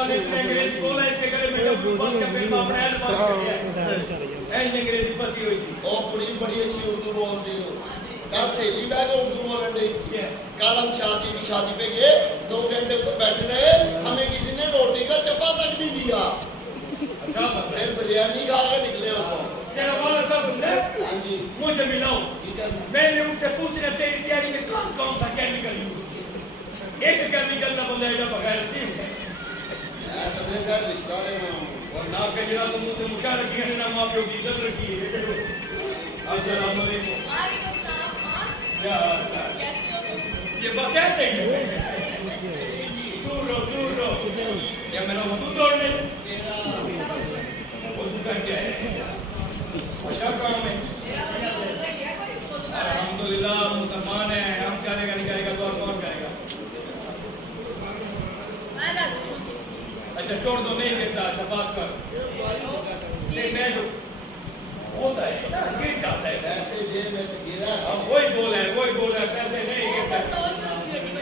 साले इसने अंग्रेजी बोला इसके गले में डब्लू बात के फिल्म अपने एल बात कर दिया ऐ अंग्रेजी फंसी हुई थी ओ कुड़ी बड़ी अच्छी उर्दू बोलती हो कल सहेली बैग उर्दू बोलने दी कल हम शादी की शादी पे गए 2 घंटे ऊपर बैठे रहे हमें किसी ने रोटी का चप्पा तक नहीं दिया अच्छा फिर बिरयानी खा के निकले हो तेरा वाला सब बंदे हाँ जी मुझे मिलाओ मैंने उनसे पूछना तेरी तैयारी में कौन कौन सा केमिकल यूज एक केमिकल ना बंदा ऐसा बगैर नहीं ऐसा मेरा रिश्ता है ना और ना के जरा तुम मुझे मुखा रखी है ना मां प्यो की इज्जत रखी है देखो अस्सलाम वालेकुम क्या कैसे हो तुम ये बस ऐसे ही दूर रहो ये मेरा वो दूर तोड़ने वो तू कर क्या है अच्छा काम है अल्हम्दुलिल्लाह मुसलमान है हम करेगा नहीं करेगा तो और कौन करेगा अच्छा छोड़ दो नहीं देता अच्छा बात कर नहीं मैं जो होता है गिर जाता है ऐसे जेब में से गिरा अब वही बोला है पैसे नहीं गिरता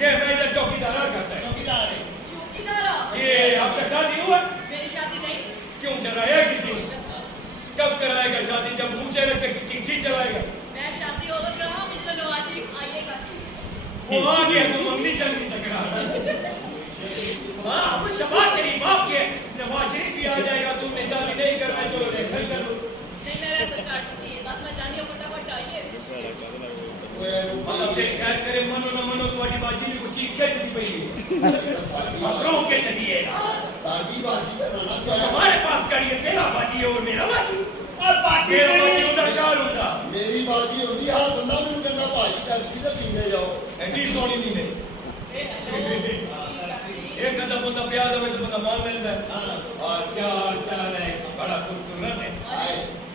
ये मैं इधर चौकीदारा करता है चौकीदार ये आपका शादी हुआ मेरी शादी नहीं क्यों डराया किसी ने कब कराएगा शादी जब मुझे रख के चिट्ठी चलाएगा मैं शादी हो तो रहा हूं इसमें नवाज शरीफ आइएगा वो आ गया तो मम्मी चलनी तकरार हाँ अब शबाज शरीफ आपके नवाज शरीफ भी आ जाएगा तुमने शादी नहीं करना तो रेखल कर लो नहीं मेरा सरकार नहीं है बस मैं जानी हूं फटाफट आइए मतलब तेरी खैर करे मनो न मनो तुम्हारी बाजी ने कुछ चीज खेच दी पई मसरों के चलिए साडी बाजी का ना क्या हमारे पास करिए तेरा बाजी और मेरा बाजी और बाकी मेरा बाजी उधर कार होता मेरी बाजी होती हर बंदा मैंने कहना भाई टैक्सी ते पींदे जाओ एडी सोनी नहीं नहीं एक अदा बंदा प्यार दे तो बंदा मान लेता है और क्या हाल चाल है बड़ा खूबसूरत है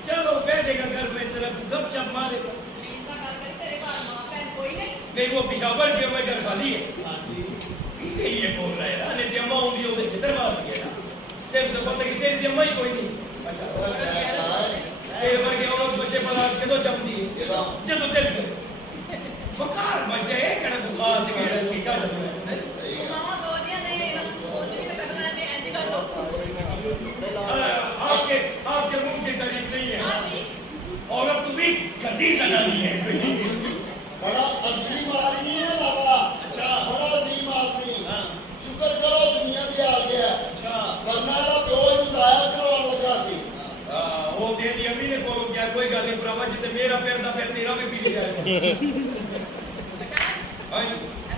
चलो बैठेगा घर में तेरा गपशप मारेगा नहीं वो पिशावर के मैं घर खाली है इसके लिए बोल रहा है ना नहीं जम्मा होंगी उधर चित्र मार दिया ना तेरे से पता कि तेरी जम्मा ही कोई नहीं अच्छा तेरे वर्गे औरत बच्चे पला के तो जमती है जब दिल से फकार बच्चे एक कड़ा बुखार से केड़ा टीका जम है मामा बोल दिया नहीं सोच भी तो करना है एंटी कर लो आपके मुंह की तारीफ नहीं है औरत तू भी गंदी जनानी है बड़ा अजीम आदमी है बाबा अच्छा बड़ा अजीम आदमी हां शुक्र करो दुनिया दे आ गया अच्छा वरना ला प्योर जाया करवाने लगा सी वो दे दी अम्मी ने बोलो क्या कोई गल नहीं भरावा जिते मेरा पैर दा पैर तेरा भी पी जाएगा हां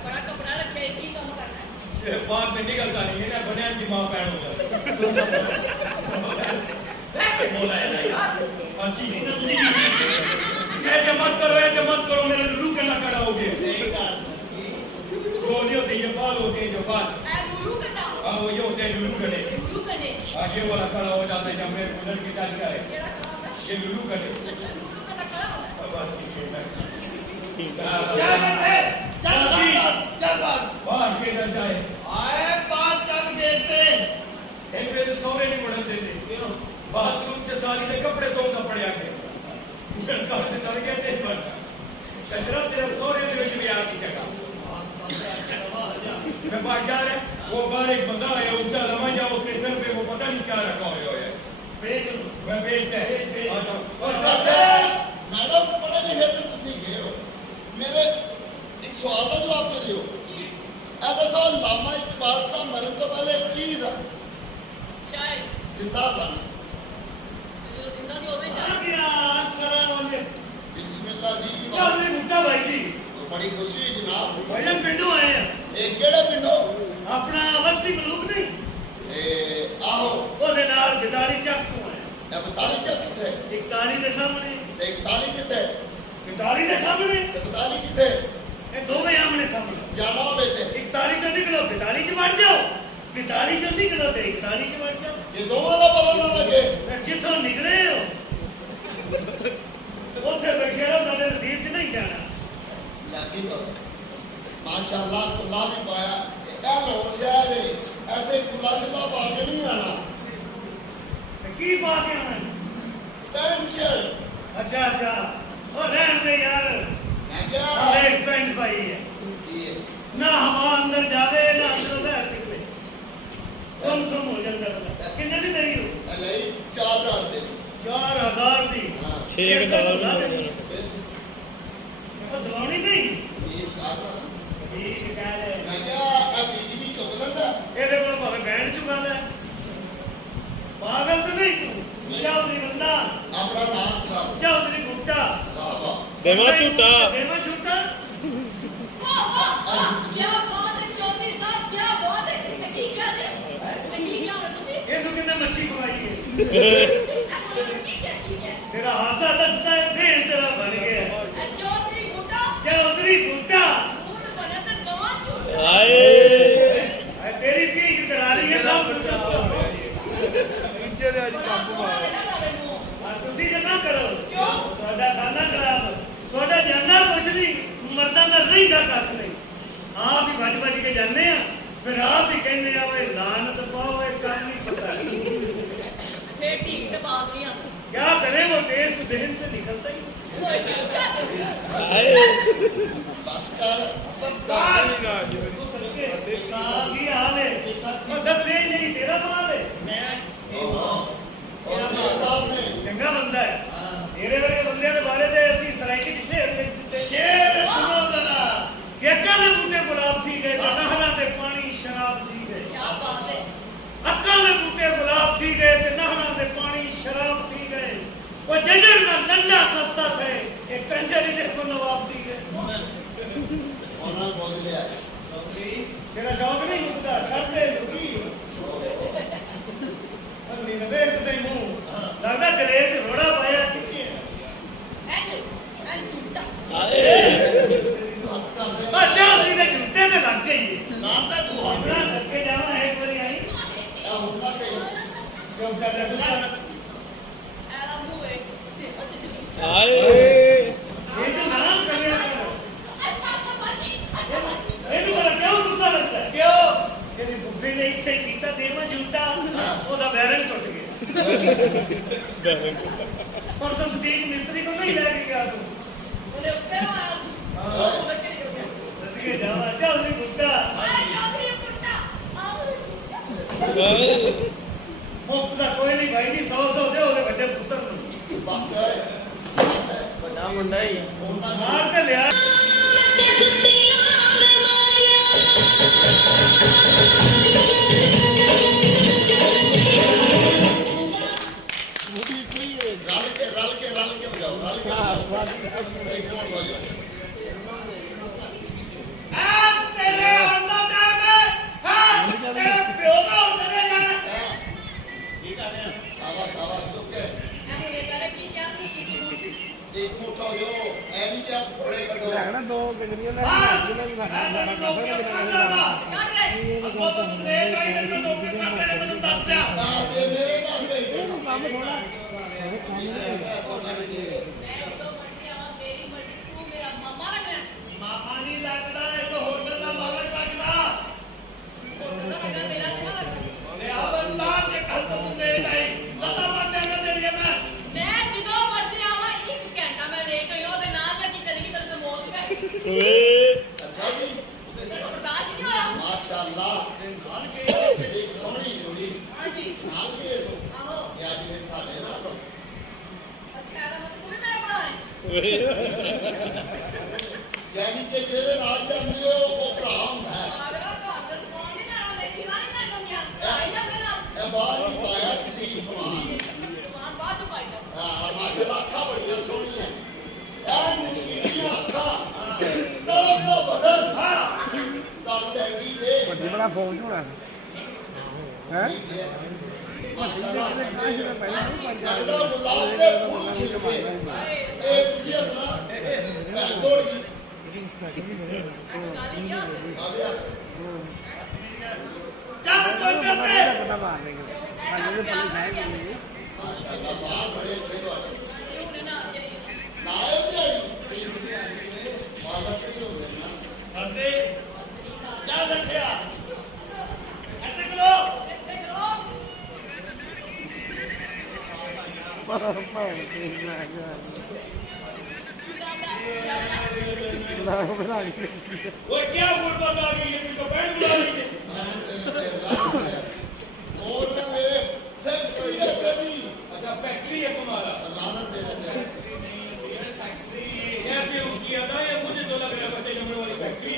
बड़ा कपड़ा रखे की काम करना है ये बात में निकलता नहीं है ना बनियान की मां पैर हो गया बोला है ना यार अच्छी ऐसे मत करो मेरा लुलू करना खड़ा हो गया सही बात गोली होते ये बाल होते हैं जो बाल लुलू करना हाँ वो ये होते हैं लुलू करने आगे वाला खड़ा हो जाता है जब मेरे कुलर की चाल का है ये लुलू करने अच्छा लुलू करना खड़ा हो चल बात बाहर के जा जाए आए बात चल देखते इन मेरे सोने नहीं बढ़न देते बाथरूम के साली ने कपड़े धोंदा पड़े आके सरकार ने कर गया तेरे पर कचरा तेरे सोने के ਵਿੱਚ भी आ की जगह मैं बाहर जा रहा वो बाहर एक बंदा आया ऊंचा लम्हा जाओ उसके सर पे वो पता नहीं क्या रखा हुआ है मैं बेचता है अच्छा मैडम पढ़े लिखे तो तुसी गए हो मेरे एक सवाल का जवाब दे दियो ऐसा सवाल लामा इकबाल साहब मरने तो पहले की था शायद जिंदा सन जो जिंदा थी होते शायद अस्सलाम वालेकुम बिस्मिल्लाह जी क्या रे मुट्टा भाई जी बड़ी खुशी है जनाब भाई पिंडों आए हैं एक केड़ा पिंडो अपना वस्ती मलूक नहीं ए आओ ਉਹਦੇ ਨਾਲ ਬਿਤਾਲੀ ਚੱਕ ਤੋਂ ਆਇਆ ਇਹ ਬਤਾਲੀ ਚੱਕ ਕਿੱਥੇ 41 ਦੇ ਸਾਹਮਣੇ ਤੇ 41 ਕਿੱਥੇ 42 ਦੇ ਸਾਹਮਣੇ ਤੇ 42 ਕਿੱਥੇ ਇਹ ਦੋਵੇਂ ਆਮਣੇ ਸਾਹਮਣੇ ਜਾਣਾ ਹੋਵੇ ਤੇ 41 ਚੋਂ ਨਿਕਲੋ 42 ਚ ਵੜ ਜਾਓ 42 ਚੋਂ ਨਿਕਲੋ ਤੇ 41 ਚ ਵੜ ਜਾਓ ਇਹ ਦੋਵਾਂ ਦਾ ਪਤਾ ਨਾ ਲੱਗੇ ਫਿਰ ਜਿੱਥੋਂ ਨਿਕਲੇ ਹੋ ਉੱਥੇ ਬੈਠੇ ਰਹੋ ਤੁਹਾਡੇ ਨਸੀਬ 'ਚ ਨਹੀਂ ਜਾਣਾ लागी बात माशाअल्लाह खुला भी पाया ਇਹ ਲੋੜ ਸ਼ਾਇਦ ऐसे खुला शुला पाके नहीं आना ਤੇ ਕੀ ਪਾ ਕੇ ਆਉਣਾ टेंशन ਅੱਛਾ ਅੱਛਾ ਉਹ ਰਹਿਣ ਦੇ ਯਾਰ मैं क्या ਆਹ ਇੱਕ ਪੈਂਟ ਪਾਈ ਹੈ ये ਨਾ ਹਵਾ ਅੰਦਰ ਜਾਵੇ ਨਾ ਅੰਦਰੋਂ ਬਾਹਰ ਨਿਕਲੇ 300 6 ਸਾਲਾਂ ਨੂੰ ਦਵਾਉਣੀ ਨਹੀਂ ਇਸ ਕਾਰਨ ਠੀਕ ਕਹਿ ਰਹੇ ਮੈਂ ਕਿਹਾ ਆ ਬੀਜੀਪੀ ਚੁੱਕ ਲੈਂਦਾ ਇਹਦੇ ਕੋਲ ਭਾਵੇਂ ਬੈਂਡ ਚੁਕਾ ਲੈ ਪਾਗਲ ਤਾਂ ਨਹੀਂ ਤੂੰ ਚੌਧਰੀ ਬੰਦਾ ਆਪਣਾ ਨਾਮ ਦੱਸ ਚੌਧਰੀ ਬੂਟਾ ਦਾਦਾ ਦੇਵਾ ਝੂਟਾ ਦੇਵਾ ਝੂਟਾ वाह वाह वाह क्या बात है चौधरी साहब क्या बात है ठीक है जी ठीक है और तुसी ਇਹਨੂੰ ਕਿੰਨੇ ਮੱਛੀ ਖਵਾਈ ਹੈ ठीक है ਤੇਰਾ ਹਾਸਾ ਦੱਸਦਾ ਹੈ ਫੇਰ ਤੇਰਾ ਬਣ ਗਿਆ चौधरी बूटा ਚੌਧਰੀ ਬੂਟਾ मूड बना तो नवा चौधरी ਆਏ ਤੇਰੀ ਭੀਖ ਕਰਾ ਰਹੀ ਹੈ ਸਭ ਕੁਝ ਤੁਸੀਂ ਜੇ ਨਾ ਕਰੋ क्यों ਤੁਹਾਡਾ ਖਾਣਾ ਖਰਾਬ ਤੁਹਾਡਾ ਜਾਂਦਾ ਕੁਛ ਨਹੀਂ ਮਰਦਾਂ ਦਾ ਰਹਿੰਦਾ ਕੱਖ ਨਹੀਂ ਆਪ ਹੀ ਭੱਜ ਭੱਜ ਕੇ ਜਾਂਦੇ ਆ ਫਿਰ ਆਪ ਹੀ ਕਹਿੰਦੇ ਆ ਓਏ ਲਾਨਤ ਪਾਓ ਇਹ ਕੰਮ ਨਹੀਂ ਪਤਾ फिर ठीक है बात नहीं आती क्या करें वो टेस्ट जहन से निकलता ही ਆਏ ਬਸ ਕਰ तू सदके की हाल है और दस ही नहीं तेरा माल है ਮੈਂ ਇਹ ਸਾਹਿਬ ਨੇ चंगा बंदा है तेरे वर्गे बंदे के बारे में ਅਸੀਂ ਸਰਾਇਕੀ ਚ ਸ਼ੇਰ ਲਿਖ ਦਿੱਤੇ ਸ਼ੇਰ ਸੁਣੋ ਜ਼ਰਾ ਕਿ ਅੱਕਾਂ ਦੇ ਬੂਟੇ ਗੁਲਾਬ ਥੀ ਗਏ ਤੇ ਨਹਰਾਂ ਦੇ ਪਾਣੀ ਸ਼ਰਾਬ ਥੀ ਗਏ क्या बात है ਅੱਕਾਂ ਦੇ ਬੂਟੇ ਗੁਲਾਬ ਥੀ ਗਏ ਤੇ ਨਹਰਾਂ ਦੇ ਪਾਣੀ ਸ਼ਰਾਬ ਥੀ ਗਏ ਉਹ ਜਜਰ ਦਾ ਲੰਡਾ ਸਸਤਾ ਥੇ ਇਹ ਕੰਜਰੀ ਦੇ ਕੋ ਨਵਾਬ ਥੀ ਗਏ ਉਹਨਾਂ ਬੋਲ ਲਿਆ ਚੌਧਰੀ ਤੇਰਾ ਸ਼ੌਕ ਨਹੀਂ ਮੁੱਕਦਾ ਛੱਡ ਦੇ ਲੁਕੀ ਅਗਲੀ ਨੇ ਵੇਖ ਤੇ ਮੂੰਹ ਲੱਗਦਾ ਗਲੇ ਤੇ ਰੋੜਾ ਪਾਇਆ ਖਿੱਚਿਆ मैं झूठा ਆਏ ਬਸ ਕਰ ਦੇ ਆ ਚੌਧਰੀ ਦੇ ਝੂਟੇ ਤੇ ਲੱਗ ਗਈ ਨਾ ਤਾਂ ਤੂੰ ਆਪਣਾ ਹੱਥ ਸੱਕੇ ਜਾਵਾਂ ਇੱਕ ਵਾਰੀ ਆਈ ਆ ਹੁੰਦਾ ਕਹੀ ਚੁੱਪ ਕਰ ਲੈ ਗੁੱਸਾ ਨਾ ऐला मुंह है ਆਏ ਇਹ ਤਾਂ ਨਾਮ ਕਰਿਆ ਕਰ अच्छा अच्छा बाजी अच्छा बाजी ਇਹਨੂੰ ਕਰ ਕਿਉਂ ਗੁੱਸਾ ਲੱਗਦਾ ਹੈ? ਕਿਉਂ ਇਹਦੀ ਬੁੱਢੀ ਨੇ ਇੱਥੇ ਹੀ ਕੀਤਾ ਦੇਵਾ ਝੂਟਾ ਉਹਦਾ ਬੈਰੰਗ ਟੁੱਟ ਗਿਆ ਪਰਸੋਂ ਸਦੀਕ ਮਿਸਤਰੀ ਕੋ ਨਹੀਂ ਲੈ ਕੇ ਗਿਆ ਤੂੰ उन्हें ऊपर आया सी वो के हो गया ਸਦਕੇ ਜਾਵਾਂ ਚੌਧਰੀ ਬੁੱਢਾ अरे चौधरी बूटा आओ ਆਏ ਮੁਫਤ ਦਾ ਕੋਈ ਨਹੀਂ ਭਾਈ ਜੀ 100 ਦੇ ਉਹਦੇ ਵੱਡੇ ਪੁੱਤਰ ਨੂੰ ਬਸ ਵੱਡਾ ਮੁੰਡਾ ਹੀ ਉਹਨਾਂ ਮਾਰ ਤੇ ਲਿਆ रल के बजाओ रल के बजाओ एक मिनट हो जाओ ਤੇਰੇ ਅੰਦਰ ਟਾਈਮ ਹੈ ਤੇਰੇ ਪਿਓ ਦਾ ਹੁੰਦੇ ਨੇ शाबाश शाबाश चुप के अरे ये करे की क्या थी एक मुठ हो जाओ ऐनी ते आप घोड़े कटो ਲੱਗਣਾ ਦੋ ਗਜਰੀਆਂ ਲੈ ਕੇ ਜਿਹੜਾ ਵੀ ਸਾਡਾ ਸਾਰਾ ਕਸਰ काट गए ਅੱਗੋਂ ਤੋਂ ਤੁੰਦੇ ਕਈ ਦਿਨ ਮੈਂ ਨੌਕਰੀ ਕਰਦੇ ਨੇ ਮੈਨੂੰ ਦੱਸ ਦਿਆ ये मेरे काम बैठे ਇਹਨੂੰ ਕੰਮ ਥੋੜਾ मैं जो मर्जी आवा मेरी मर्जी तू मेरा मामा लगना ਮਾਮਾ ਨਹੀਂ ਲੱਗਦਾ ਇਸ ਹੋਟਲ ਦਾ ਮਾਲਕ ਲੱਗਦਾ और लगना मेरा क्या लगना ਲੈ ਆ ਬੰਦਾ ਤੇ ਕੱਲ ਤੋਂ ਤੂੰ ਲੇਟ ਆਈ ਦਸਾਂ ਬੰਦਿਆਂ ਦੇ ਦੇਣਗੇ मैं जो मर्जी आवा 1 घंटा मैं लेट हुई ओदे नाल मैं की चली तरफ से मौत पे ਓਏ अच्छा जी बर्दाश्त नहीं होया माशाल्लाह नाल के एक सोहनी जोड़ी हां जी नाल के सो आहो ये आज मेरे साथ है ना अच्छा है मतलब तू भी मेरा बड़ा है यानी कि जेरे नाल जांदे हो वो भरा हुंदा है अरे तो दस कौन नहीं ना मैं सिला नहीं कर लूंगी आई जा मेरा ए बाहर ही पाया किसी समान सामान बाद में पाएगा हां माशाल्लाह अखा बड़ी सोहनी है ए नशीली अखा तलब दा बदन हां तब टैंगी दे ਵੱਡੀ ਬੜਾ ਫੌਜ ਹੋਣਾ ਹੈ माशाल्लाह ਪਹਿਲਾਂ लगदा गुलाब दे फूल खिल गए अरे ए किसी असरा मैं दौड़ गई गाली क्या से आगे ਚੱਲ ਕੋਈ ਕਰਦੇ ਪਤਾ ਮਾਰ ਦੇਗੇ ਅੱਜ ਦੇ ਪੁਲਿਸ ਸਾਹਿਬ ਨੇ माशाल्लाह बाल बड़े अच्छे वाले ये उन्हें ना लाए दिहाड़ी मालक के हो गए ना ਕਰਦੇ ਚੱਲ ਰੱਖਿਆ ਇੱਥੇ ਕਰੋ देख लो ਭਾਵੇਂ ਤੇ ਨਾ ਬਣਾ ਕੇ वो क्या फुटबॉल आ गई है तो बैंड बुला रही है और ना मेरे सेक्सी है कभी अच्छा फैक्ट्री है तुम्हारा लानत दे देते हैं। कैसे उसकी अदा है, मुझे तो लग रहा है बच्चे जमने वाली फैक्ट्री